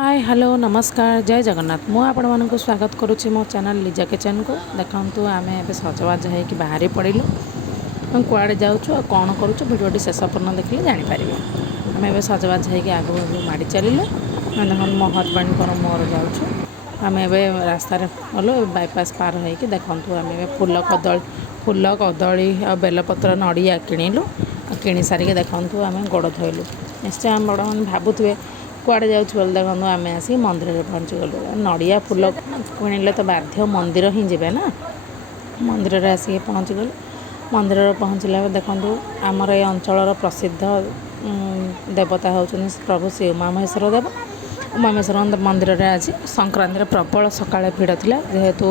Hi hello नमस्कार जय जगन्नाथ मु आपण मानक स्वागत करुच्ची मो चैनल लिजाकिचन को देखु आम ए सजबाज हो बाहरी पड़िलु कुआड़े जाऊँ कौन करुँ भिडियो शेष पर्यटन देखिले जापर आम ए सजबाज हो आगू आगू माड़ चलू देख मो हजबैंड को मोर जाऊँ आम ए रास्त गलु बाईपास पार हो देखु आम फूल कदली आ बेलपत्र नड़िया किणिलु किणी सारिके देखु आम गोड़ धोइलु निश्चय आम बड़ मैंने भावुए कुआड़े जाऊँ देखो आम आसिक मंदिर में पहुँची गलु नड़िया फूल किणिले तो बाध्य मंदिर ही जीवे ना मंदिर में आसिक पहुँची गलु मंदिर में पहुँचला देखो आमर ये अंचल प्रसिद्ध देवता होउछन प्रभु श्री उमा महेश्वर देव उमा महेश्वर मंदिर में आज संक्रांति प्रबल सकाଳେ भिड़ थिला जेहेतु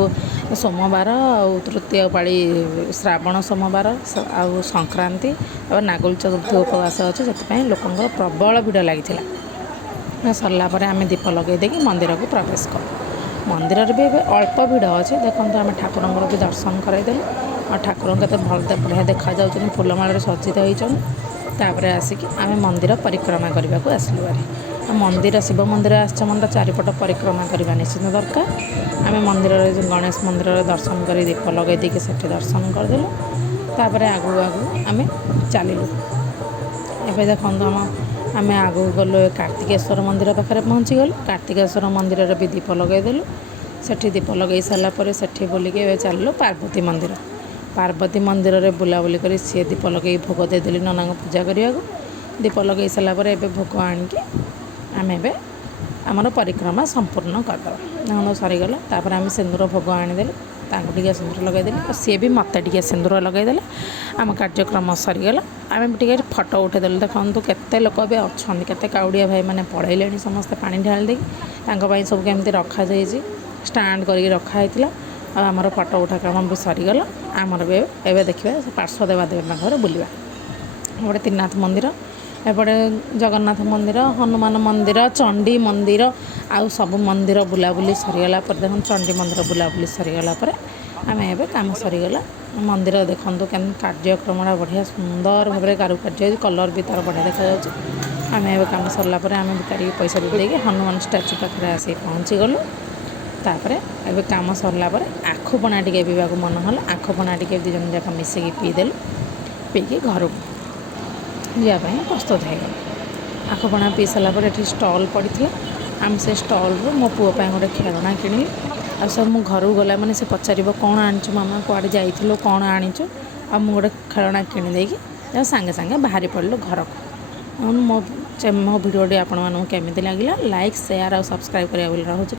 सोमवार आ तृतीय पाड़ी श्रावण सोमवार आ संक्रांति और नागुल चतुर्थी उपवास अच्छे से लोक प्रबल भिड़ लगी सरला आम दीप लगे देखिए मंदिर को प्रवेश कर मंदिर भी अल्प भिड़ अच्छे देखो आम ठाकुर भी दर्शन कराइदेलु और ठाकुर के भल बढ़िया देखा जाऊँ फूलमाल सज्जित होपर आसिक आम मंदिर परिक्रमा करने को आसलु बारी मंदिर शिव मंदिर आश्चर्य चारिपट परिक्रमा करने निश्चित दरकार आम मंदिर गणेश मंदिर दर्शन कर दीप लगे देखिए से दर्शन करदेलु तापर आगू आगू आम चलू एवं देखो आम आगू गलु कार्तिकेश्वर मंदिर पाखे पहुँची गलु कार्तिकेश्वर मंदिर भी दीप लगेदेलु सेठी दीप लगे सारापर से बुलिक चलू पार्वती मंदिर पार्वती मंदिर में बुलाबुली कर सी दीप लगे भोग देदेली नना को पूजा करने दीप लगे सारापर ए भोग आणिकी आम ए आमर परिक्रमा संपूर्ण करदे देखो सरीगला तापर आम सिंदूर भोग आनीदेलु टे सिंदूर लगेदेली और सी भी मत टे सिंदूर लगेदेला आम कार्यक्रम सरीगला आम टे फटो उठेदेलु देखो केते लोक भी अच्छा केते काउड़िया भाई मैंने पढ़े समस्ते पानी ढाल देकी सब केमती रखा स्टाण्ड कर रखाई आमर फटो उठा काम भी सरीगला आमर भी एवं देखिए पार्श्व देवादेवी पाखे बुलवा गोटे त्रिनाथ मंदिर एपटे जगन्नाथ मंदिर हनुमान मंदिर चंडी मंदिर आउ सब मंदिर बुलाबुली सरीगला देख चंडी मंदिर बुलाबुली सरीगला आम ए कम सरीगला मंदिर देखूँ के कार्यक्रम बढ़िया सुंदर भाव में कारुकार्य कलर भी तार बढ़िया देखा आम ए कम सरला आम भितर पैसा देके हनुमान स्टाच्यू पाखे आसी पहुँची गलु तापर ए कम सरला आखुपणा टे पीवा मन है आखुपणा टे दी जन जाक मिसिकी पीदेलु पीकी घर को जावाई प्रस्तुत हो गला आखुपणा पी सारापर ये स्टल पड़ी आम से स्टल मो पुओं गोटे खेलना किणिली आ सब मु घर गला मैंने से पचार कौन आनीचु मामा कुआड़े जाइलु कौन आनीचु आ मु गोटे खेलना किणिदेकी सांगे सांगे बाहरी पड़लु घर को मो भिडियो आपण मानू केमी लगे लाइक शेयर और सब्सक्राइब करा रोचे।